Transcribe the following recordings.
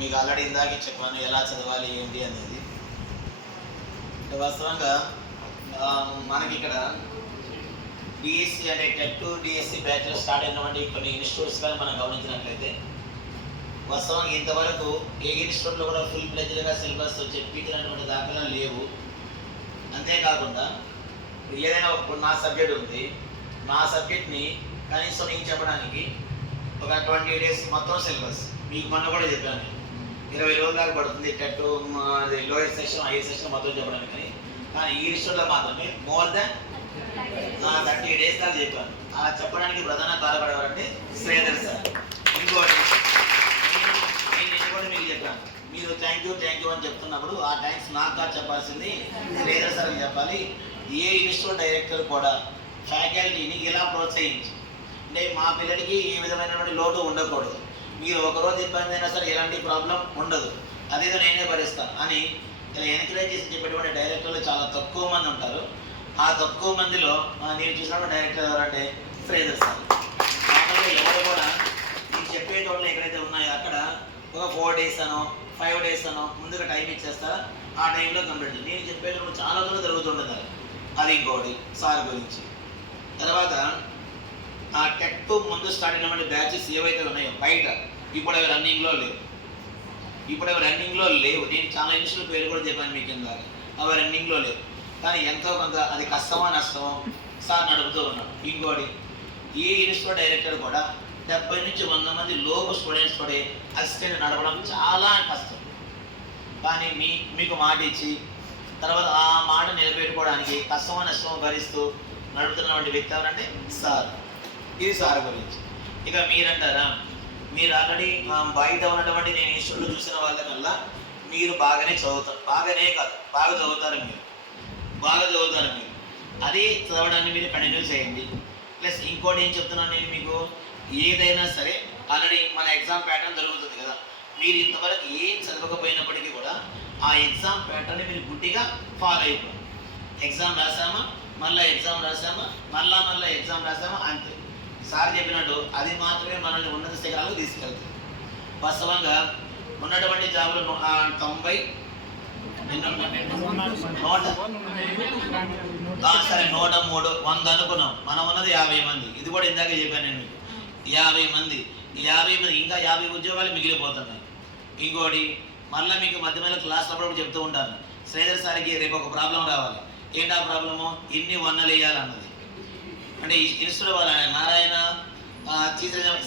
మీకు ఆల్రెడీ ఇందాకే చెప్పాను ఎలా చదవాలి ఏంటి అనేది. వాస్తవంగా మనకి ఇక్కడ డిఎస్సి అంటే టెట్ డిఎస్సి బ్యాచ్లు స్టార్ట్ అయినటువంటి కొన్ని ఇన్స్టిట్యూట్స్ కానీ మనం గమనించినట్లయితే వాస్తవంగా ఇంతవరకు ఏ ఇన్స్టిట్యూట్లో కూడా ఫుల్ ప్లెజ్డ్గా సిలబస్ చెప్పించినటువంటి దాఖలా లేవు. అంతేకాకుండా ఏదైనా నా సబ్జెక్ట్ ఉంది, నా సబ్జెక్ట్ని కనీసం నేను చెప్పడానికి ఒక 20 days మొత్తం సిలబస్ మీకు మొన్న కూడా చెప్పాను. 20 రోజుల దాకా పడుతుంది TET lower section higher section మొత్తం చెప్పడానికి. కానీ ఈ ఇన్స్టిట్యూట్లో మాత్రమే మోర్ దాన్ 30 days దాకా చెప్పాను. అలా చెప్పడానికి ప్రధాన కారణం ఎవరంటే శ్రీధర్ సార్. ఇంకోటి నేను కూడా మీకు చెప్పాను, మీరు థ్యాంక్ యూ అని చెప్తున్నప్పుడు ఆ థ్యాంక్స్ నాకు కాదు చెప్పాల్సింది శ్రీధర్ సార్కి చెప్పాలి. ఏ ఇన్స్టిట్యూట్ డైరెక్టర్ కూడా ఫ్యాకల్టీని ఇలా ప్రోత్సహించి అంటే మా పిల్లడికి ఏ విధమైనటువంటి లోటు ఉండకూడదు, మీరు ఒకరోజు ఇబ్బంది అయినా సరే ఎలాంటి ప్రాబ్లం ఉండదు, అదేదో నేనే భరిస్తాను అని ఇలా ఎంకరేజ్ చేసి చెప్పేటువంటి డైరెక్టర్లు చాలా తక్కువ మంది ఉంటారు. ఆ తక్కువ మందిలో నేను చూసినప్పుడు డైరెక్టర్ ఎవరంటే శ్రీధర్ సార్. మామూలుగా ఎవరు కూడా నేను చెప్పే చోట్ల ఎక్కడైతే ఉన్నాయో అక్కడ ఒక 4 days అనో 5 days అనో ముందుగా టైం ఇచ్చేస్తారా, ఆ టైంలో కంప్లీట్. నేను చెప్పేటప్పుడు చాలా దూరం జరుగుతుంటుంది. అది ఇంకోటి సార్ గురించి. తర్వాత ఆ టెట్ ముందు స్టార్ట్ అయినటువంటి బ్యాచెస్ ఏవైతే ఉన్నాయో బయట ఇప్పుడు అవి రన్నింగ్లో లేవు. నేను చాలా ఇన్స్టిట్యూట్ పేరు కూడా చెప్పాను మీకు ఇందాక, అవి రన్నింగ్లో లేవు. కానీ ఎంతో కొంత అది కష్టమో నష్టమో సార్ నడుపుతూ ఉన్నాడు. ఇంకోటి ఈ ఇన్స్టిట్యూట్ డైరెక్టర్ కూడా 70 నుంచి 100 మంది లోపు స్టూడెంట్స్ పడే అసిస్టెంట్ నడపడం చాలా కష్టం. కానీ మీకు మాట ఇచ్చి తర్వాత ఆ మాట నిలబెట్టుకోవడానికి కష్టమో నష్టమో భరిస్తూ నడుపుతున్నటువంటి వ్యక్తి ఎవరంటే సార్. ఇది సార్ గురించి. ఇక మీరంటారా, మీరు ఆల్రెడీ బయట ఉన్నటువంటి నేను ఇన్స్టిట్యూట్లో చూసిన వాళ్ళకల్లా మీరు బాగానే చదువుతారు, బాగానే కాదు బాగా చదువుతారు మీరు. అది చదవడాన్ని మీరు కంటిన్యూ చేయండి. ప్లస్ ఇంకోటి ఏం చెప్తున్నాను నేను మీకు, ఏదైనా సరే ఆల్రెడీ మన ఎగ్జామ్ ప్యాటర్న్ జరుగుతుంది కదా, మీరు ఇంతవరకు ఏం చదవకపోయినప్పటికీ కూడా ఆ ఎగ్జామ్ ప్యాటర్న్ని మీరు గుడ్డిగా ఫాలో అయిపోయింది. ఎగ్జామ్ రాసామా, మళ్ళీ ఎగ్జామ్ రాసామా, మళ్ళీ ఎగ్జామ్ రాసామా, అంతే. సార్ చెప్పినట్టు అది మాత్రమే మనల్ని ఉన్నత శిఖరాలకు తీసుకెళ్తుంది. వాస్తవంగా ఉన్నటువంటి జాబులు 103 100 అనుకున్నాం. మనం ఉన్నది 50 మంది. ఇది కూడా ఇందాక చెప్పాను నేను మీకు, 50 మంది ఇంకా 50 ఉద్యోగాలు మిగిలిపోతున్నాయి. ఇంకోటి మళ్ళీ మీకు మధ్యలో క్లాస్ అప్పుడు చెప్తూ ఉంటాను, శ్రీధర్ సార్కి రేపు ఒక ప్రాబ్లం రావాలి. ఏంటి ఆ ప్రాబ్లము, ఇన్ని 100 వేయాలన్నది. అంటే ఇన్స్టిట్యూట్ వాళ్ళ నారాయణ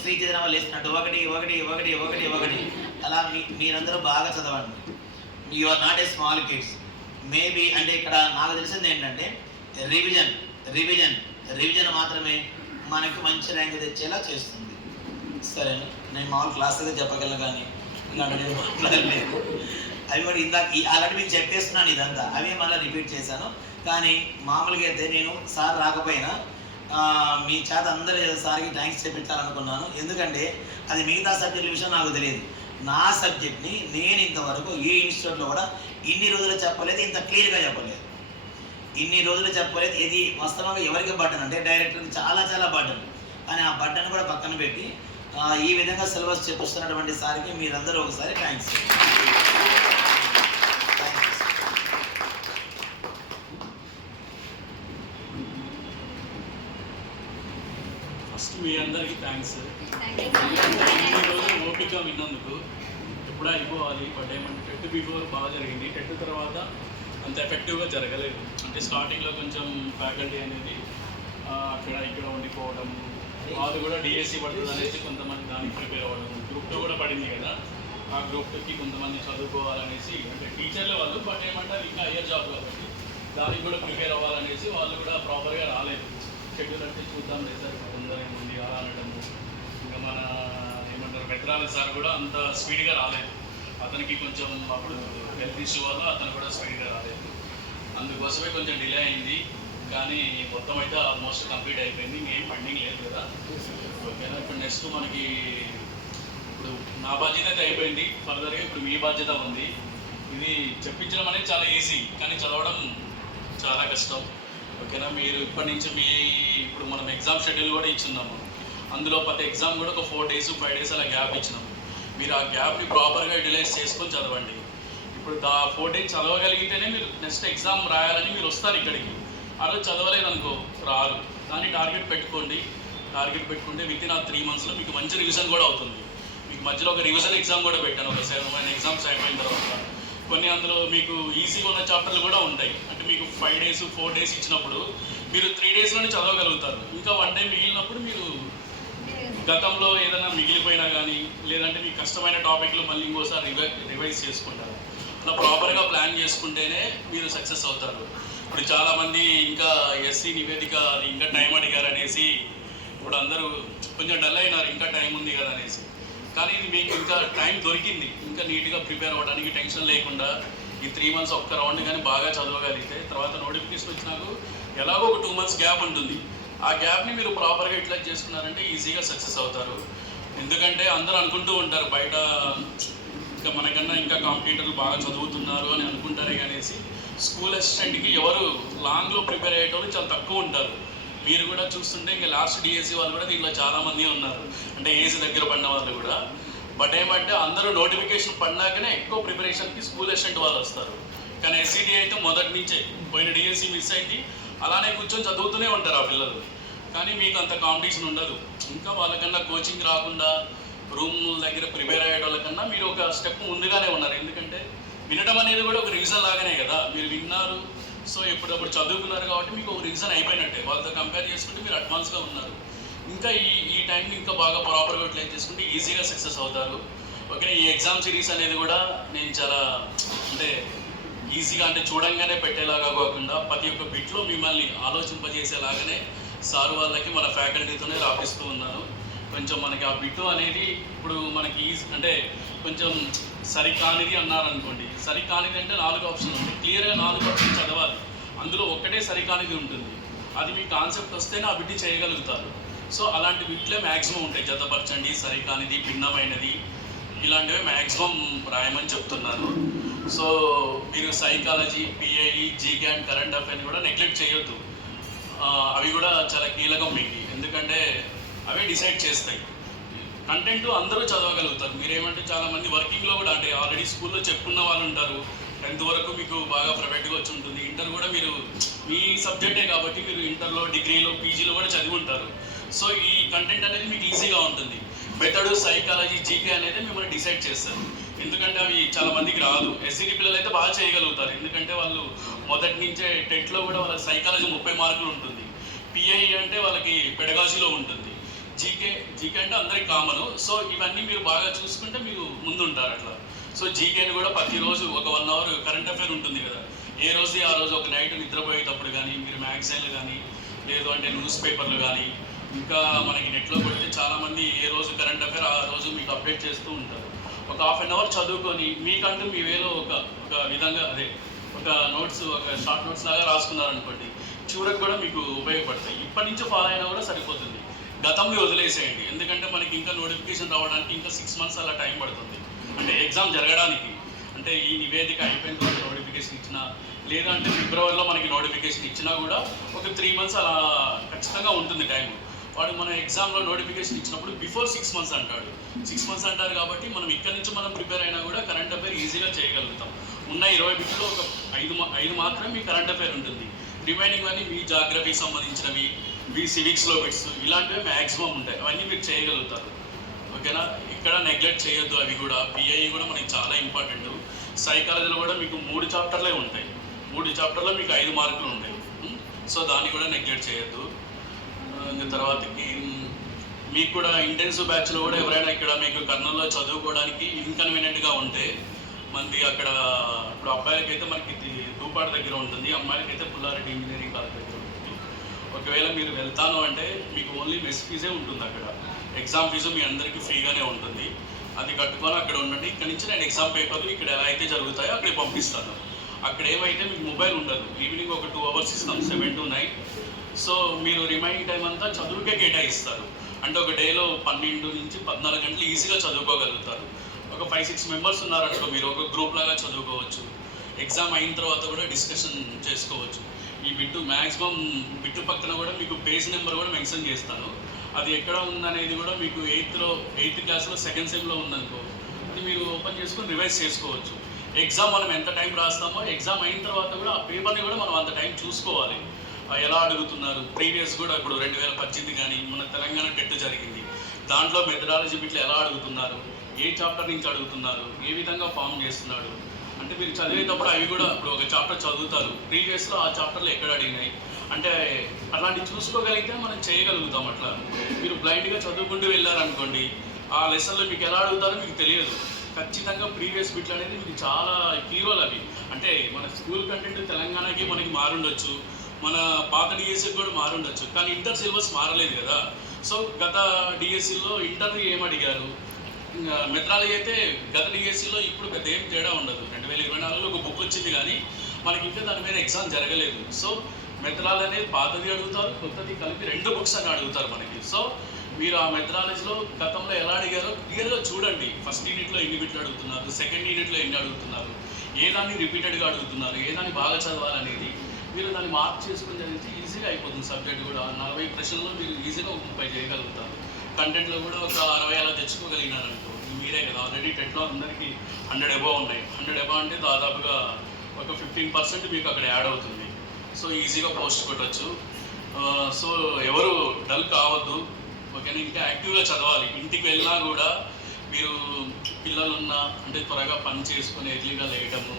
శ్రీ చైతన్య వాళ్ళు వేసినట్టు 1 అలా మీరందరూ బాగా చదవండి. You are not a small kids. Maybe అంటే ఇక్కడ నాకు తెలిసింది ఏంటంటే రివిజన్ మాత్రమే మనకు మంచి ర్యాంక్ తెచ్చేలా చేస్తుంది. సరేనా, నేను మామూలు క్లాసుగా చెప్పగలను కానీ ఇలాంటి నేను మాట్లాడలేదు. అవి కూడా ఇందాక ఆల్రెడీ మీకు చెప్పేస్తున్నాను ఇదంతా, అవి మళ్ళీ రిపీట్ చేశాను. కానీ మామూలుగా అయితే నేను సార్ రాకపోయినా మీ చేత అందరూ సార్కి థ్యాంక్స్ చెప్పించాలనుకున్నాను. ఎందుకంటే అది మిగతా సబ్జెక్టుల విషయం నాకు తెలియదు. నా సబ్జెక్ట్ని నేను ఇంతవరకు ఏ ఇన్స్టిట్యూట్లో కూడా ఇన్ని రోజులు చెప్పలేదు, ఇంత క్లియర్గా చెప్పలేదు. ఇన్ని రోజులు చెప్పలేదు. ఇది వాస్తవంగా ఎవరికి బట్టన్ అంటే డైరెక్టర్కి చాలా బట్టన్. కానీ ఆ బట్టన్ కూడా పక్కన పెట్టి ఈ విధంగా సిలబస్ చెప్పిస్తున్నటువంటి సార్కి మీరందరూ ఒకసారి థ్యాంక్స్. ఫస్ట్ మీ అందరికీ థ్యాంక్స్. ఈరోజు ఓపిక విన్నందుకు. ఎప్పుడూ అయిపోవాలి, బట్ ఏమంటే టెట్ బిఫోర్ బాగా జరిగింది, టెట్ తర్వాత అంత ఎఫెక్టివ్గా జరగలేదు. అంటే స్టార్టింగ్లో కొంచెం ఫ్యాకల్టీ అనేది అక్కడ ఇక్కడ ఉండిపోవడం, వాళ్ళు కూడా డిఎస్సి పడుతుంది అనేసి కొంతమంది దానికి ప్రిపేర్ అవ్వడం. గ్రూప్ 2 కూడా పడింది కదా, ఆ గ్రూప్ 2కి కొంతమంది చదువుకోవాలనేసి అంటే టీచర్లే వాళ్ళు, బట్ ఏమంటారు ఇంకా హయ్యర్ జాబ్ కాబట్టి దానికి కూడా ప్రిపేర్ అవ్వాలనేసి వాళ్ళు కూడా ప్రాపర్గా రాలేదు. షెడ్యూల్ అంటే చూద్దాం లేదు సార్ 100 మంది అలా అనడము. ఇంకా మన ఏమంటారు మెట్రాల సార్ కూడా అంత స్పీడ్గా రాలేదు, అతనికి కొంచెం అప్పుడు హెల్త్ ఇష్యూ వల్ల అతను కూడా స్పీడ్గా రాలేదు. అందుకోసమే కొంచెం డిలే అయింది. కానీ మొత్తం అయితే ఆల్మోస్ట్ కంప్లీట్ అయిపోయింది, ఇంకేం పెండింగ్ లేదు కదా. ఓకేనా, ఇప్పుడు నెక్స్ట్ మనకి ఇప్పుడు నా బాధ్యత అయితే అయిపోయింది, ఫర్దర్గా ఇప్పుడు మీ బాధ్యత ఉంది. ఇది చెప్పించడం అనేది చాలా ఈజీ, కానీ చదవడం చాలా కష్టం. ఓకేనా, మీరు ఇప్పటి నుంచి ఇప్పుడు మనం ఎగ్జామ్ షెడ్యూల్ కూడా ఇచ్చున్నాము. అందులో ప్రతి ఎగ్జామ్ కూడా ఒక 4 days 5 days అలా గ్యాప్ ఇచ్చినాము. మీరు ఆ గ్యాప్ని ప్రాపర్గా యూటిలైజ్ చేసుకొని చదవండి. ఇప్పుడు 4 days చదవగలిగితేనే మీరు నెక్స్ట్ ఎగ్జామ్ రాయాలని మీరు వస్తారు ఇక్కడికి. ఆ రోజు చదవలేదనుకో రారు. కానీ టార్గెట్ పెట్టుకుంటే విత్ ఇన్ ఆ 3 monthsలో మీకు మంచి రివిజన్ కూడా అవుతుంది. మీకు మధ్యలో ఒక రివిజన్ ఎగ్జామ్ కూడా పెట్టాను, ఒక 7 ఎగ్జామ్స్ అయిపోయిన తర్వాత. కొన్ని అందులో మీకు ఈజీగా ఉన్న చాప్టర్లు కూడా ఉంటాయి. అంటే మీకు 5 days 4 days ఇచ్చినప్పుడు మీరు 3 daysలోనే చదవగలుగుతారు. ఇంకా 1 day మిగిలినప్పుడు మీరు గతంలో ఏదైనా మిగిలిపోయినా కానీ, లేదంటే మీకు కష్టమైన టాపిక్లు మళ్ళీ ఇంకోసారి రివైజ్ చేసుకుంటారు. అలా ప్రాపర్గా ప్లాన్ చేసుకుంటేనే మీరు సక్సెస్ అవుతారు. ఇప్పుడు చాలామంది ఇంకా ఎస్సీ నివేదిక ఇంకా టైం అడిగారు అనేసి ఇప్పుడు అందరూ కొంచెం డల్ అయినారు, ఇంకా టైం ఉంది కదా అనేసి. కానీ ఇది మీకు ఇంకా టైం దొరికింది, ఇంకా నీట్గా ప్రిపేర్ అవ్వడానికి టెన్షన్ లేకుండా ఈ 3 months ఒక్క రౌండ్ కానీ బాగా చదవగలిగితే తర్వాత నోటిఫికేషన్ వచ్చినాకు ఎలాగో ఒక 2 months గ్యాప్ ఉంటుంది. ఆ గ్యాప్ని మీరు ప్రాపర్గా యూటిలైజ్ చేసుకున్నారంటే ఈజీగా సక్సెస్ అవుతారు. ఎందుకంటే అందరూ అనుకుంటూ ఉంటారు బయట ఇంకా మనకన్నా ఇంకా కాంపిటీటర్లు బాగా చదువుతున్నారు అని అనుకుంటారే అనేసి స్కూల్ అసిస్టెంట్కి ఎవరు లాంగ్లో ప్రిపేర్ అయ్యేటోళ్ళు చాలా తక్కువ ఉంటారు. మీరు కూడా చూస్తుంటే ఇంకా లాస్ట్ డిఎస్సి వాళ్ళు కూడా దీంట్లో చాలామంది ఉన్నారు, అంటే ఏజ్ దగ్గర పడిన వాళ్ళు కూడా. బట్ ఏమంటే అందరూ నోటిఫికేషన్ పడినాకనే ఎక్కువ ప్రిపరేషన్కి స్కూల్ అసిస్టెంట్ వాళ్ళు వస్తారు. కానీ ఎస్సీడీ అయితే మొదటి నుంచే పోయిన డిఎస్సి మిస్ అయింది అలానే కూర్చొని చదువుతూనే ఉంటారు ఆ పిల్లలు. కానీ మీకు అంత కాంపిటీషన్ ఉండదు. ఇంకా వాళ్ళకన్నా కోచింగ్ రాకుండా రూమ్ దగ్గర ప్రిపేర్ అయ్యే వాళ్ళకన్నా మీరు ఒక స్టెప్ ముందుగానే ఉన్నారు. ఎందుకంటే వినడం అనేది కూడా ఒక రీజన్ లాగానే కదా, మీరు విన్నారు సో ఎప్పుడప్పుడు చదువుకున్నారు కాబట్టి మీకు ఒక రీజన్ అయిపోయినట్టే. వాళ్ళతో కంపేర్ చేసుకుంటే మీరు అడ్వాన్స్గా ఉన్నారు. ఇంకా ఈ టైంని ఇంకా బాగా ప్రాపర్గా యూటిలైజ్ చేసుకుంటే ఈజీగా సక్సెస్ అవుతారు. ఓకే, ఈ ఎగ్జామ్ సిరీస్ అనేది కూడా నేను చాలా అంటే ఈజీగా అంటే చూడంగానే పెట్టేలాగా కాకుండా ప్రతి ఒక్క బిట్లో మిమ్మల్ని ఆలోచింపజేసేలాగానే సార్ వాళ్ళకి మన ఫ్యాకల్టీతోనే రాపిస్తూ ఉన్నాను. కొంచెం మనకి ఆ బిట్టు అనేది ఇప్పుడు మనకి అంటే కొంచెం సరికానిది అన్నారనుకోండి, సరికానిది అంటే 4 ఆప్షన్లు ఉంటాయి. క్లియర్గా 4 ఆప్షన్ చదవాలి, అందులో ఒక్కటే సరికానిది ఉంటుంది. అది మీ కాన్సెప్ట్ వస్తేనే ఆ బిట్టి చేయగలుగుతారు. సో అలాంటి బిట్లే మ్యాక్సిమం ఉంటాయి. జతపరచండి, సరికానిది, భిన్నమైనది, ఇలాంటివే మ్యాక్సిమం రాయమని చెప్తున్నాను. సో మీరు psychology, PIE, GK and current అఫైర్ని కూడా నెగ్లెక్ట్ చేయొద్దు. అవి కూడా చాలా కీలకం మీకు, ఎందుకంటే అవే డిసైడ్ చేస్తాయి. కంటెంట్ అందరూ చదవగలుగుతారు. మీరేమంటే చాలామంది వర్కింగ్లో కూడా అంటే ఆల్రెడీ స్కూల్లో చెప్పుకున్న వాళ్ళు ఉంటారు. 10th వరకు మీకు బాగా ప్రైవేట్గా వచ్చి ఉంటుంది. ఇంటర్ కూడా మీరు మీ సబ్జెక్టే కాబట్టి మీరు ఇంటర్లో, డిగ్రీలో, పీజీలో కూడా చదివి ఉంటారు. సో ఈ కంటెంట్ అనేది మీకు ఈజీగా ఉంటుంది. మెథడ్, సైకాలజీ, జీకే అనేది మిమ్మల్ని డిసైడ్ చేస్తారు. ఎందుకంటే అవి చాలా మందికి రాదు. ఎస్సీడీ పిల్లలు అయితే బాగా చేయగలుగుతారు, ఎందుకంటే వాళ్ళు మొదటి నుంచే టెట్లో కూడా వాళ్ళకి సైకాలజీ 30 మార్కులు ఉంటుంది. పిఐ అంటే వాళ్ళకి పెడగాజీలో ఉంటుంది. జీకే అంటే అందరికి కామను. సో ఇవన్నీ మీరు బాగా చూసుకుంటే మీరు ముందుంటారు అట్లా. సో జీకేని కూడా ప్రతిరోజు ఒక 1 hour కరెంట్ అఫైర్ ఉంటుంది కదా, ఏ రోజు ఆ రోజు ఒక నైట్ నిద్రపోయేటప్పుడు కానీ మీరు మ్యాగజైన్లు కానీ లేదు అంటే న్యూస్ పేపర్లు కానీ ఇంకా మనకి నెట్లో కొడితే చాలామంది ఏ రోజు కరెంట్ అఫైర్ ఆ రోజు మీకు అప్డేట్ చేస్తూ ఉంటారు. ఒక 1/2 hour చదువుకొని మీకంటూ మీ వేలో ఒక విధంగా ఒక నోట్స్, ఒక షార్ట్ నోట్స్ లాగా రాసుకున్నారనుకోండి, చివరికి కూడా మీకు ఉపయోగపడతాయి. ఇప్పటి నుంచి ఫాలో అయినా కూడా సరిపోతుంది. గతంని వదిలేసేయండి, ఎందుకంటే మనకి ఇంకా నోటిఫికేషన్ రావడానికి ఇంకా 6 months అలా టైం పడుతుంది. అంటే ఎగ్జామ్ జరగడానికి, అంటే ఈ నివేదిక అయిపోయిన తర్వాత నోటిఫికేషన్ ఇచ్చినా లేదంటే ఫిబ్రవరిలో మనకి నోటిఫికేషన్ ఇచ్చినా కూడా ఒక 3 months అలా ఖచ్చితంగా ఉంటుంది టైం. వాడు మన ఎగ్జామ్లో నోటిఫికేషన్ ఇచ్చినప్పుడు బిఫోర్ 6 months అంటాడు. 6 months అంటారు కాబట్టి మనం ఇక్కడి నుంచి మనం ప్రిపేర్ అయినా కూడా కరెంట్ అఫైర్ ఈజీగా చేయగలుగుతాం. ఉన్న 20 బిట్లో ఒక 5 మాత్రమే మీ కరెంట్ అఫైర్ ఉంటుంది. రిమైనింగ్ అన్నీ మీ జాగ్రఫీకి సంబంధించినవి, మీ సివిక్స్లో బిట్స్, ఇలాంటివి మ్యాక్సిమం ఉంటాయి. అవన్నీ మీరు చేయగలుగుతారు. ఓకేనా, ఇక్కడ నెగ్లెక్ట్ చేయొద్దు. అవి కూడా పిఐఈ కూడా మనకి చాలా ఇంపార్టెంట్. సైకాలజీలో కూడా మీకు 3 చాప్టర్లే ఉంటాయి. 3 చాప్టర్లో మీకు 5 మార్కులు ఉంటాయి. సో దాన్ని కూడా నెగ్లెక్ట్ చేయొద్దు. తర్వాతకి మీకు కూడా ఇంటెన్సివ్ బ్యాచ్లో కూడా ఎవరైనా ఇక్కడ మీకు కర్నూలులో చదువుకోవడానికి ఇన్కన్వీనియంట్గా ఉంటే మనకి అక్కడ ఇప్పుడు అబ్బాయిలకైతే మనకి దూపాడ దగ్గర ఉంటుంది, అమ్మాయిలకైతే పుల్లారెడ్డి ఇంజనీరింగ్ కాలేజ్ దగ్గర ఉంటుంది. ఒకవేళ మీరు వెళ్తాను అంటే మీకు ఓన్లీ మెస్ ఫీజే ఉంటుంది. అక్కడ ఎగ్జామ్ ఫీజు మీ అందరికీ ఫ్రీగానే ఉంటుంది. అది కట్టుకొని అక్కడ ఉండండి. ఇక్కడ నుంచి నేను ఎగ్జామ్ పేపర్లు ఇక్కడ ఎలా అయితే జరుగుతాయో అక్కడికి పంపిస్తాను. అక్కడ ఏమైతే మీకు మొబైల్ ఉండదు. ఈవినింగ్ ఒక 2 hours ఇస్తాం, 7 to 9. సో మీరు రిమైనింగ్ టైం అంతా చదువుకే కేటాయిస్తారు. అంటే ఒక డేలో 12 నుంచి 14 గంటలు ఈజీగా చదువుకోగలుగుతారు. ఒక 5-6 members ఉన్నారనుకో, మీరు ఒక గ్రూప్ లాగా చదువుకోవచ్చు. ఎగ్జామ్ అయిన తర్వాత కూడా డిస్కషన్ చేసుకోవచ్చు. ఈ బిట్టు మ్యాక్సిమం బిట్టు పక్కన కూడా మీకు పేజ్ నెంబర్ కూడా మెన్షన్ చేస్తాను. అది ఎక్కడ ఉందనేది కూడా మీకు 8th క్లాస్లో 2nd సెమ్లో ఉందనుకో, చేసుకొని రివైజ్ చేసుకోవచ్చు. ఎగ్జామ్ మనం ఎంత టైం రాస్తామో ఎగ్జామ్ అయిన తర్వాత కూడా ఆ పేపర్ని కూడా మనం అంత టైం చూసుకోవాలి. ఎలా అడుగుతున్నారు ప్రీవియస్ కూడా ఇప్పుడు 2018 కానీ మన తెలంగాణ టెట్ జరిగింది, దాంట్లో మెథడాలజీ బిట్లు ఎలా అడుగుతున్నారు, ఏ చాప్టర్ నుంచి అడుగుతున్నారు, ఏ విధంగా ఫామ్ చేస్తున్నాడు అంటే మీరు చదివేటప్పుడు అవి కూడా ఇప్పుడు ఒక చాప్టర్ చదువుతారు ప్రీవియస్లో ఆ చాప్టర్లో ఎక్కడ అడిగినాయి అంటే అలాంటివి చూసుకోగలిగితే మనం చేయగలుగుతాం. అట్లా మీరు బ్లైండ్గా చదువుకుంటూ వెళ్ళారనుకోండి ఆ లెసన్లో మీకు ఎలా అడుగుతారో మీకు తెలియదు. ఖచ్చితంగా ప్రీవియస్ బిట్లు అనేది మీకు చాలా హీరోలు అవి. అంటే మన స్కూల్ కంటెంట్ తెలంగాణకి మనకి మారుండొచ్చు, మన పాత డిఎస్సికి కూడా మారుండొచ్చు, కానీ ఇంటర్ సిలబస్ మారలేదు కదా. సో గత డిఎస్సిలో ఇంటర్ ఏం అడిగారు, మెథడాలజీ అయితే గత డిఎస్సిలో ఇప్పుడు పెద్ద ఏం తేడా ఉండదు. 2024లో ఒక బుక్ వచ్చింది కానీ మనకి ఇంకా దాని మీద ఎగ్జామ్ జరగలేదు. సో మెథడాలజీ అనేది పాతది అడుగుతారు, కొత్తది కలిపి 2 బుక్స్ అని అడుగుతారు మనకి. సో మీరు ఆ మెథడాలజీలో గతంలో ఎలా అడిగారో క్లియర్గా చూడండి. ఫస్ట్ యూనిట్లో ఎన్ని బిట్లు అడుగుతున్నారు, సెకండ్ యూనిట్లో ఎన్ని అడుగుతున్నారు, ఏ దాన్ని రిపీటెడ్గా అడుగుతున్నారు, ఏ దాన్ని బాగా చదవాలనేది మీరు దాన్ని మార్క్ చేసుకుని చదివితే ఈజీగా అయిపోతుంది. సబ్జెక్ట్ కూడా 40 ప్రశ్నల్లో మీరు ఈజీగా 30 చేయగలుగుతారు. కంటెంట్లో కూడా ఒక 60 అలా తెచ్చుకోగలిగినారనుకో మీరే కదా. ఆల్రెడీ టెట్లో అందరికీ 100 అబవ్ ఉన్నాయి. 100 అబవ్ అంటే దాదాపుగా ఒక 15% మీకు అక్కడ యాడ్ అవుతుంది. సో ఈజీగా పోస్ట్ కొట్టచ్చు. సో ఎవరు డల్ కావద్దు, ఓకేనా. ఇంకా యాక్టివ్గా చదవాలి. ఇంటికి వెళ్ళినా కూడా మీరు పిల్లలున్నా అంటే త్వరగా పని చేసుకొని ఎర్లీగా లేయటము,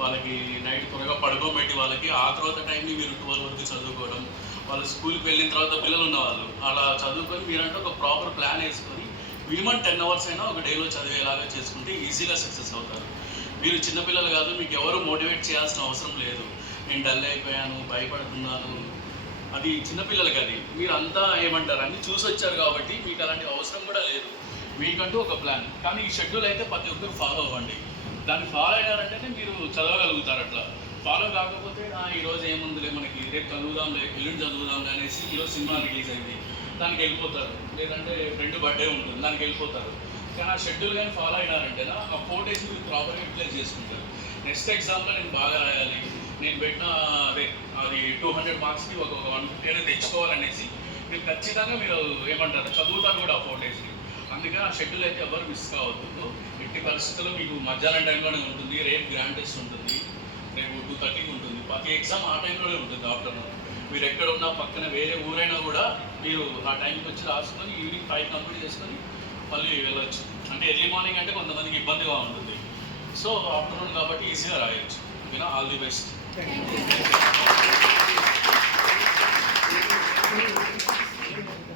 వాళ్ళకి నైట్ త్వరగా పడుకోబెట్టి వాళ్ళకి ఆ తర్వాత టైంని మీరు 12 వరకు చదువుకోవడం, వాళ్ళు స్కూల్కి వెళ్ళిన తర్వాత పిల్లలు ఉన్నవాళ్ళు అలా చదువుకొని మీరంటే ఒక ప్రాపర్ ప్లాన్ వేసుకొని మినిమం 10 అవర్స్ అయినా ఒక డేలో చదివేలాగా చేసుకుంటే ఈజీగా సక్సెస్ అవుతారు. మీరు చిన్నపిల్లలు కాదు, మీకు ఎవరు మోటివేట్ చేయాల్సిన అవసరం లేదు. నేను డల్ అయిపోయాను, భయపడుతున్నాను, అది చిన్నపిల్లలకి. అది మీరు అంతా ఏమంటారు అన్నీ చూసి వచ్చారు కాబట్టి మీకు అలాంటి అవసరం కూడా లేదు. మీకంటూ ఒక ప్లాన్, కానీ ఈ షెడ్యూల్ అయితే ప్రతి ఒక్కరు ఫాలో అవ్వండి. దాన్ని ఫాలో అయ్యారంటేనే మీరు చదవగలుగుతారు. అట్లా ఫాలో కాకపోతే ఈరోజు ఏముందిలే మనకి, రేపు చదువుదాంలే, ఎల్లుండి చదువుదాంలే అనేసి ఈరోజు సినిమా రిలీజ్ అయింది దానికి వెళ్ళిపోతారు, లేదంటే ఫ్రెండ్ బర్త్డే ఉంటుంది దానికి వెళ్ళిపోతారు. కానీ ఆ షెడ్యూల్ కానీ ఫాలో అయినారంటేనా ఆ 4 డేస్ మీరు ప్రాపర్గా యూటిలైజ్ చేసుకుంటారు. నెక్స్ట్ ఎగ్జామ్లో నేను బాగా రాయాలి, నేను పెట్టిన అది 200 మార్క్స్కి ఒక 150 అనేది తెచ్చుకోవాలనేసి మీరు ఖచ్చితంగా మీరు ఏమంటారు చదువుతారు కూడా ఆ 4 డేస్కి. అందుకని ఆ షెడ్యూల్ అయితే ఎవరు మిస్ కావద్దు. ఎట్టి పరిస్థితుల్లో మీకు మధ్యాహ్నం టైంలోనే ఉంటుంది. రేపు గ్రాండ్ టెస్ట్ ఉంటుంది, రేపు 2:30కి ఉంటుంది. ప్రతి ఎగ్జామ్ ఆ టైంలోనే ఉంటుంది ఆఫ్టర్నూన్. మీరు ఎక్కడ ఉన్నా పక్కన వేరే ఊరైనా కూడా మీరు ఆ టైంకి వచ్చి రాసుకొని ఈవినింగ్ 5 కంప్లీట్ చేసుకొని మళ్ళీ వెళ్ళొచ్చు. అంటే ఎర్లీ మార్నింగ్ అంటే కొంతమందికి ఇబ్బందిగా ఉంటుంది. సో ఆఫ్టర్నూన్ కాబట్టి ఈజీగా రాయొచ్చు. ఓకేనా, all the best. Thank you.